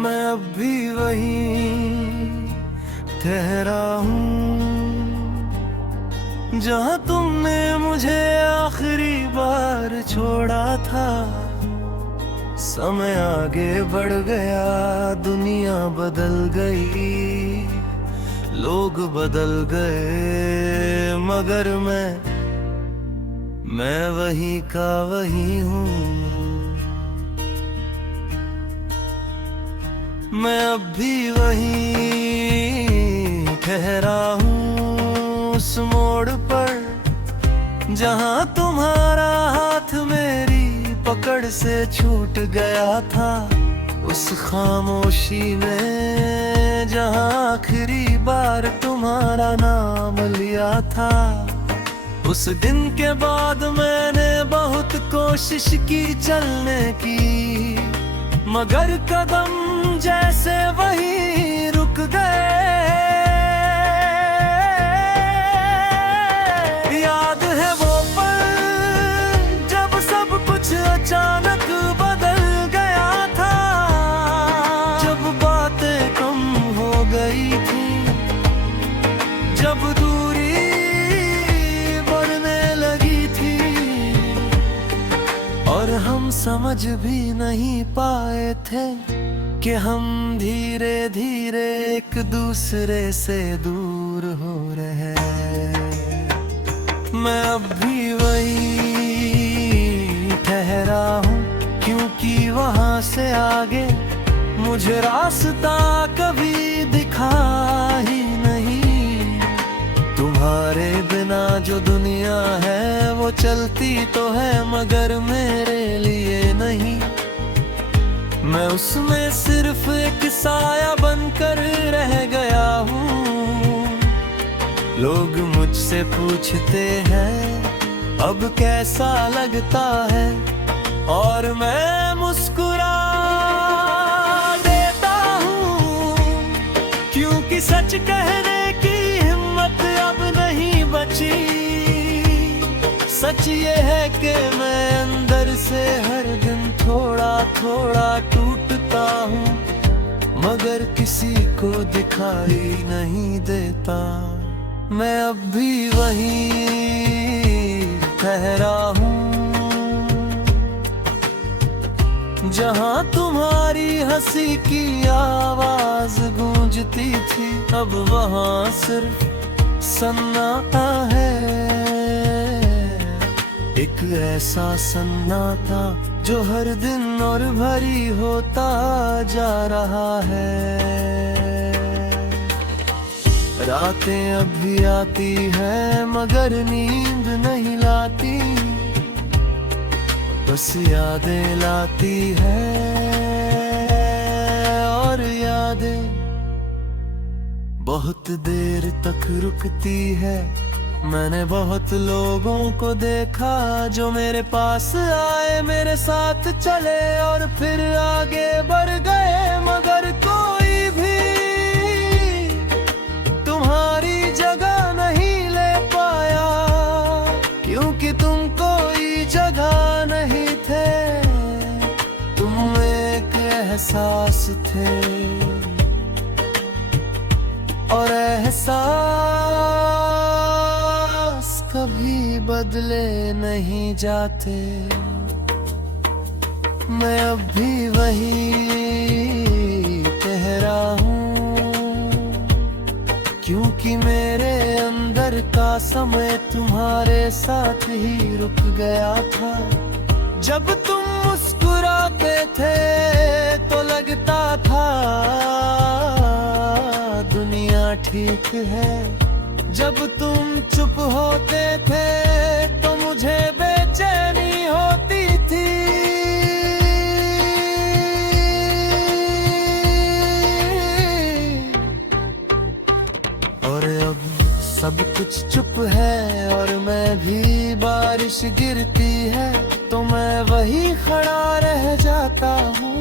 मैं अब भी वहीं ठहरा हूँ जहाँ तुमने मुझे आखिरी बार छोड़ा था। समय आगे बढ़ गया, दुनिया बदल गई, लोग बदल गए, मगर मैं वही का वही हूँ। मैं अब भी वहीं ठहरा हूँ उस मोड़ पर जहाँ तुम्हारा हाथ मेरी पकड़ से छूट गया था। उस खामोशी में जहाँ आखिरी बार तुम्हारा नाम लिया था। उस दिन के बाद मैंने बहुत कोशिश की चलने की, मगर कदम जैसे वही रुक गए। याद है वो पल जब सब कुछ अचानक बदल गया था, जब बातें कम हो गई थी, जब दूरी बढ़ने लगी थी और हम समझ भी नहीं पाए थे कि हम धीरे धीरे एक दूसरे से दूर हो रहे हैं। मैं अब भी वही ठहरा हूँ क्योंकि वहाँ से आगे मुझे रास्ता कभी दिखा ही नहीं। तुम्हारे बिना जो दुनिया है वो चलती तो है मगर मेरे लिए नहीं। मैं उसमें सिर्फ एक साया बनकर रह गया हूँ। लोग मुझसे पूछते हैं अब कैसा लगता है, और मैं मुस्कुरा देता हूँ क्योंकि सच कहने की हिम्मत अब नहीं बची। सच ये है कि मैं अंदर से हर दिन थोड़ा थोड़ा टूटता हूँ, मगर किसी को दिखाई नहीं देता। मैं अब भी वहीं ठहरा हूँ जहाँ तुम्हारी हंसी की आवाज गूंजती थी। अब वहाँ सिर्फ सन्नाटा है, एक ऐसा सन्नाटा जो हर दिन और भरी होता जा रहा है। रातें अब भी आती है मगर नींद नहीं लाती, बस यादें लाती है और यादें बहुत देर तक रुकती है। मैंने बहुत लोगों को देखा जो मेरे पास आए, मेरे साथ चले और फिर आगे बढ़ गए, मगर कोई भी तुम्हारी जगह नहीं ले पाया क्योंकि तुम कोई जगह नहीं थे। तुम एक एहसास थे और एहसास कभी बदले नहीं जाते। मैं अब भी वही ठहरा हूँ क्योंकि मेरे अंदर का समय तुम्हारे साथ ही रुक गया था। जब तुम मुस्कुराते थे तो लगता था दुनिया ठीक है, जब तुम चुप होते थे तो मुझे बेचैनी होती थी। और अब सब कुछ चुप है और मैं भी, बारिश गिरती है तो मैं वही खड़ा रह जाता हूँ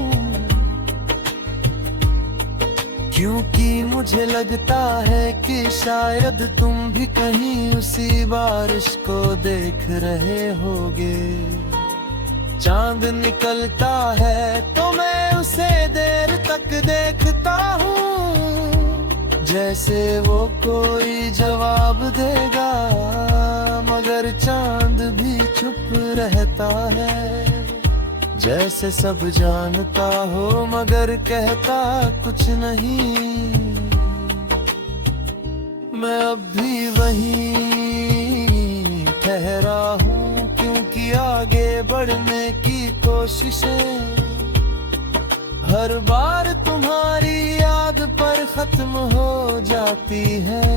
क्योंकि मुझे लगता है कि शायद तुम भी कहीं उसी बारिश को देख रहे होगे। चांद निकलता है तो मैं उसे देर तक देखता हूँ, जैसे वो कोई जवाब देगा, मगर चांद भी चुप रहता है। जैसे सब जानता हो मगर कहता कुछ नहीं। मैं अब भी वहीं ठहरा हूँ, क्योंकि आगे बढ़ने की कोशिशें हर बार तुम्हारी याद पर खत्म हो जाती है।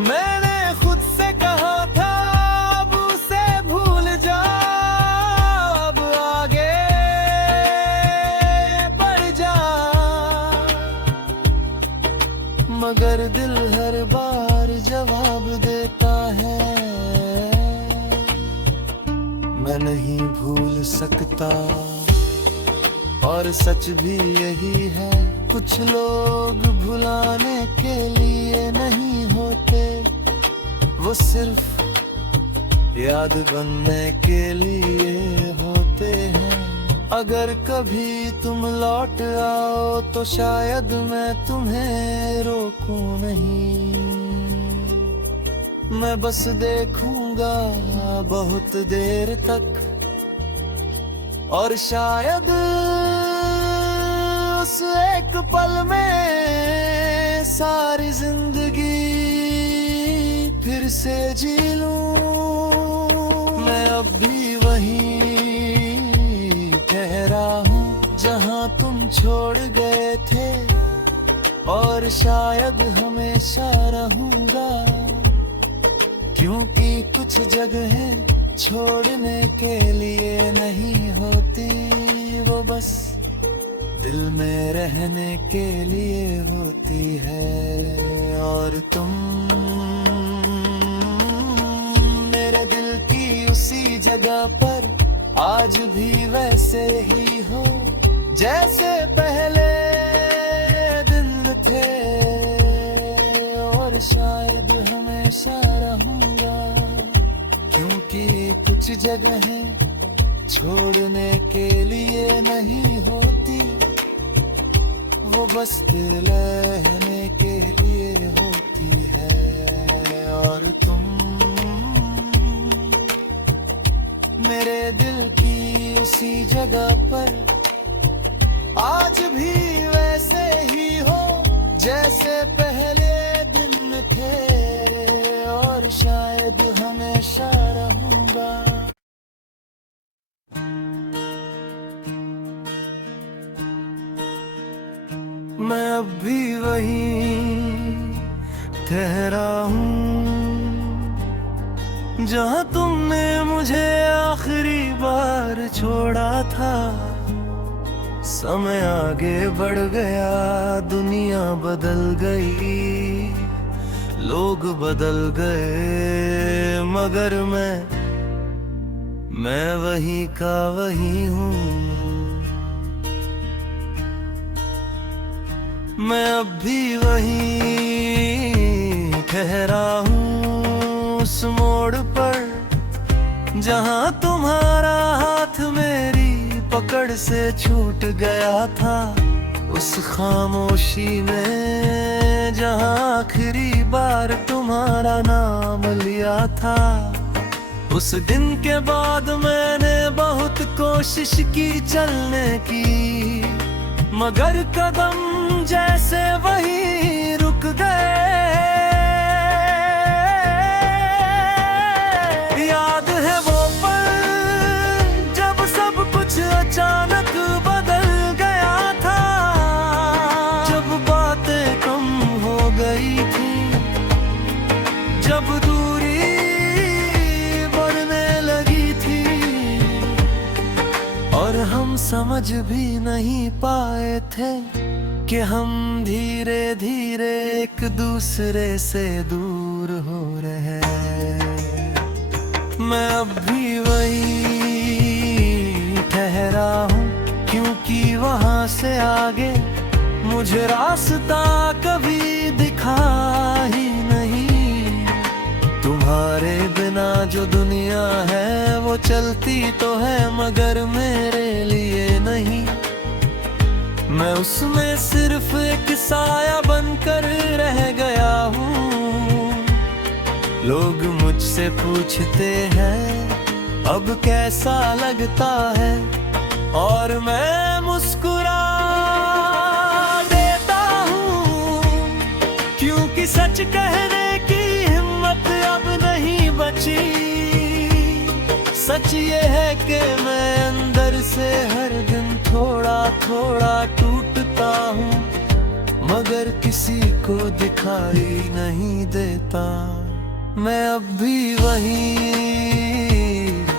मैंने खुद से कहा था अब उसे भूल जा, अब आगे बढ़ जा, मगर दिल हर बार जवाब देता है मैं नहीं भूल सकता। और सच भी यही है, कुछ लोग भुलाने के लिए नहीं होते, वो सिर्फ याद बनने के लिए होते हैं। अगर कभी तुम लौट आओ तो शायद मैं तुम्हें रोकूं नहीं, मैं बस देखूंगा बहुत देर तक, और शायद उस एक पल में सारी जिंदगी फिर से जी लूं। मैं अब भी वहीं ठहरा हूँ जहाँ तुम छोड़ गए थे, और शायद हमेशा रहूंगा, क्योंकि कुछ जगहें छोड़ने के लिए नहीं होती, वो बस दिल में रहने के लिए होती है। और तुम मेरे दिल की उसी जगह पर आज भी वैसे ही हो, जैसे पहले दिन थे, और शायद हमेशा रहूंगा, क्योंकि कुछ जगहें छोड़ने के लिए नहीं होती, वो बस दिल रहने के लिए होती है। और तुम मेरे दिल की उसी जगह पर आज भी वैसे ही हो, जैसे पहले दिन थे, और शायद हमेशा रहूंगा। मैं अब भी वहीं ठहरा हूँ जहाँ तुमने मुझे आखिरी बार छोड़ा था। समय आगे बढ़ गया, दुनिया बदल गई, लोग बदल गए, मगर मैं वहीं का वहीं हूँ। मैं अब भी वहीं ठहरा हूँ उस मोड़ पर जहाँ तुम्हारा हाथ मेरी पकड़ से छूट गया था, उस खामोशी में जहाँ आखिरी बार तुम्हारा नाम लिया था। उस दिन के बाद मैंने बहुत कोशिश की चलने की, मगर कदम जैसे वहीं रुक गए। याद है वो पल जब सब कुछ अचानक बदल गया था, जब बातें कम हो गई थी, जब दूरी बढ़ने लगी थी, और हम समझ भी नहीं पाए थे कि हम धीरे धीरे एक दूसरे से दूर हो रहे हैं। मैं अब भी वहीं ठहरा हूँ, क्योंकि वहाँ से आगे मुझे रास्ता कभी दिखा ही नहीं। तुम तुम्हारे बिना जो दुनिया है वो चलती तो है मगर मेरे लिए नहीं। मैं उसमें सिर्फ एक साया बनकर रह गया हूँ। लोग मुझसे पूछते हैं अब कैसा लगता है, और मैं मुस्कुरा देता हूँ, क्योंकि सच कहने की हिम्मत अब नहीं बची। सच ये है कि मैं अंदर से हर दिन थोड़ा थोड़ा टूटता हूँ, मगर किसी को दिखाई नहीं देता। मैं अब भी वही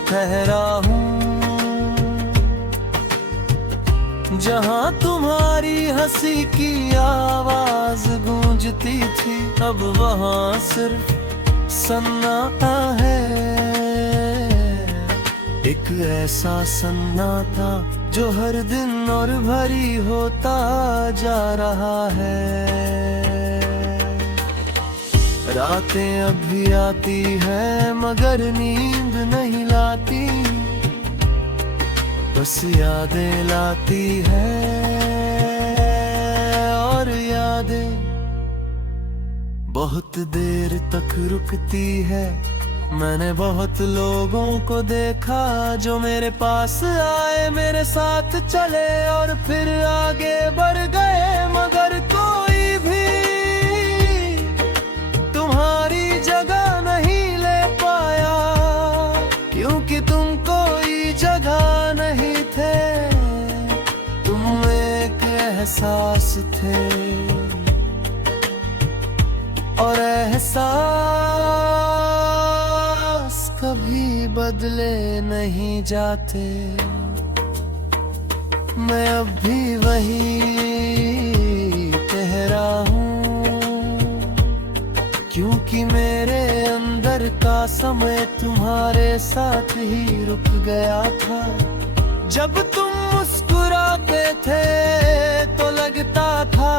ठहरा हूँ जहाँ तुम्हारी हंसी की आवाज गूंजती थी। अब वहाँ सिर्फ सन्नाटा है, एक ऐसा सन्नाटा जो हर दिन और भरी होता जा रहा है। रातें अब भी आती है मगर नींद नहीं लाती, बस यादें लाती है, और यादें बहुत देर तक रुकती है। मैंने बहुत लोगों को देखा जो मेरे पास आए, मेरे साथ चले और फिर आगे बढ़ गए, मगर कोई भी तुम्हारी जगह नहीं ले पाया, क्योंकि तुम कोई जगह नहीं थे, तुम एक एहसास थे, और एहसास कभी बदले नहीं जाते। मैं अब भी वही ठहरा हूँ, क्योंकि मेरे अंदर का समय तुम्हारे साथ ही रुक गया था। जब तुम मुस्कुराते थे तो लगता था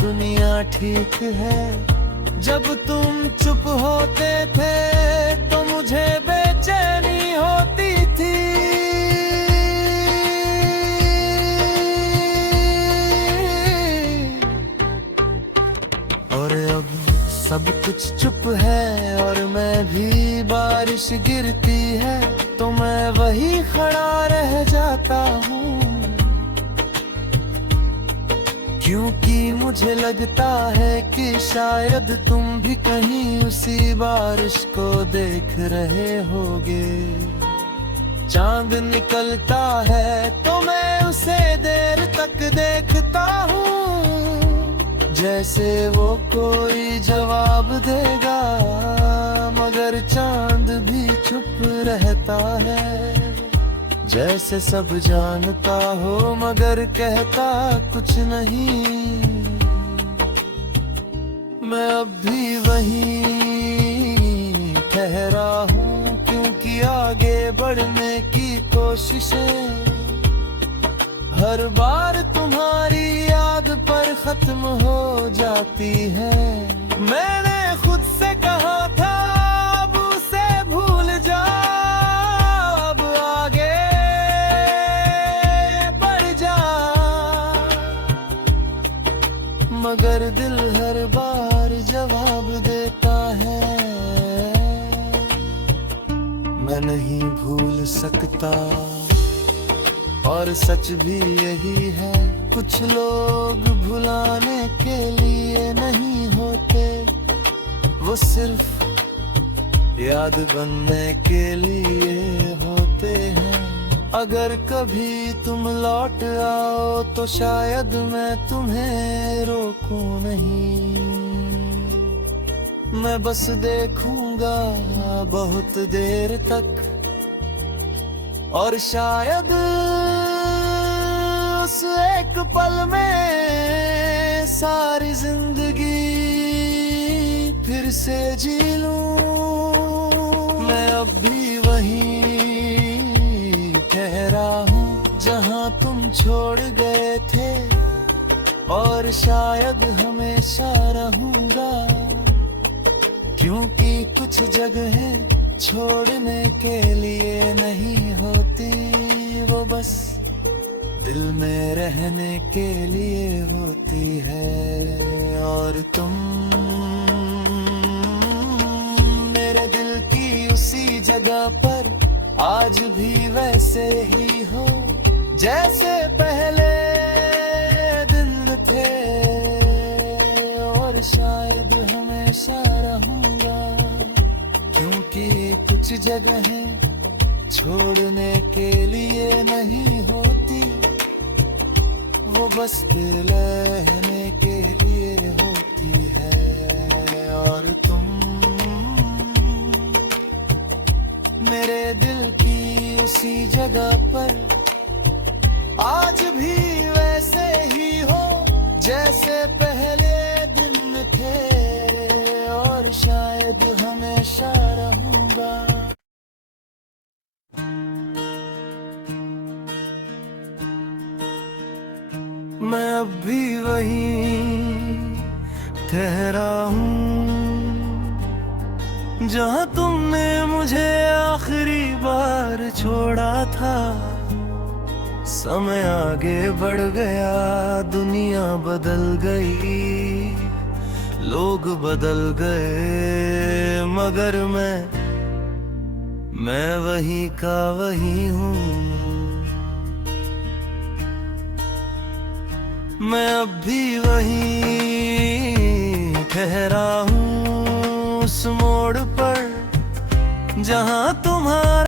दुनिया ठीक है, जब तुम चुप होते थे तो मुझे बेचैनी होती थी। और अब सब कुछ चुप है और मैं भी, बारिश गिरती है तो मैं वही खड़ा रह जाता हूँ, क्योंकि मुझे लगता है कि शायद तुम भी कहीं उसी बारिश को देख रहे होगे। चांद निकलता है तो मैं उसे देर तक देखता हूँ, जैसे वो कोई जवाब देगा, मगर चांद भी चुप रहता है, जैसे सब जानता हो मगर कहता कुछ नहीं। मैं अब भी वही ठहरा हूँ, क्योंकि आगे बढ़ने की कोशिशें हर बार तुम्हारी याद पर खत्म हो जाती है। मैंने खुद से कहा था अब उसे भूल जा, अब आगे मगर दिल हर बार जवाब देता है, मैं नहीं भूल सकता। और सच भी यही है, कुछ लोग भुलाने के लिए नहीं होते, वो सिर्फ याद बनने के लिए होते हैं। अगर कभी तुम लौट आओ तो शायद मैं तुम्हें रोकूं नहीं, मैं बस देखूंगा बहुत देर तक, और शायद उस एक पल में सारी जिंदगी फिर से जी लूं। मैं अब भी वही ठहरा हूँ जहाँ तुम छोड़ गए थे, और शायद हमेशा रहूंगा, क्योंकि कुछ जगहें छोड़ने के लिए नहीं होती, वो बस दिल में रहने के लिए होती है। और तुम मेरे दिल की उसी जगह पर आज भी वैसे ही हो जैसे पहले दिन थे, और शायद हमेशा रहूंगा, क्योंकि कुछ जगहें छोड़ने के लिए नहीं होती, वो बस दिल रहने के लिए होती है। और तुम मेरे दिल की उसी जगह पर आज भी वैसे ही हो जैसे पहले दिन थे, और शायद हमेशा रहूंगा। मैं अब भी वहीं ठहरा हूँ जहाँ तुमने मुझे आखिरी बार छोड़ा था। समय आगे बढ़ गया, दुनिया बदल गई, लोग बदल गए, मगर मैं वही का वही हूँ। मैं अब भी वहीं ठहरा हूँ उस मोड़ पर जहाँ तुम्हारा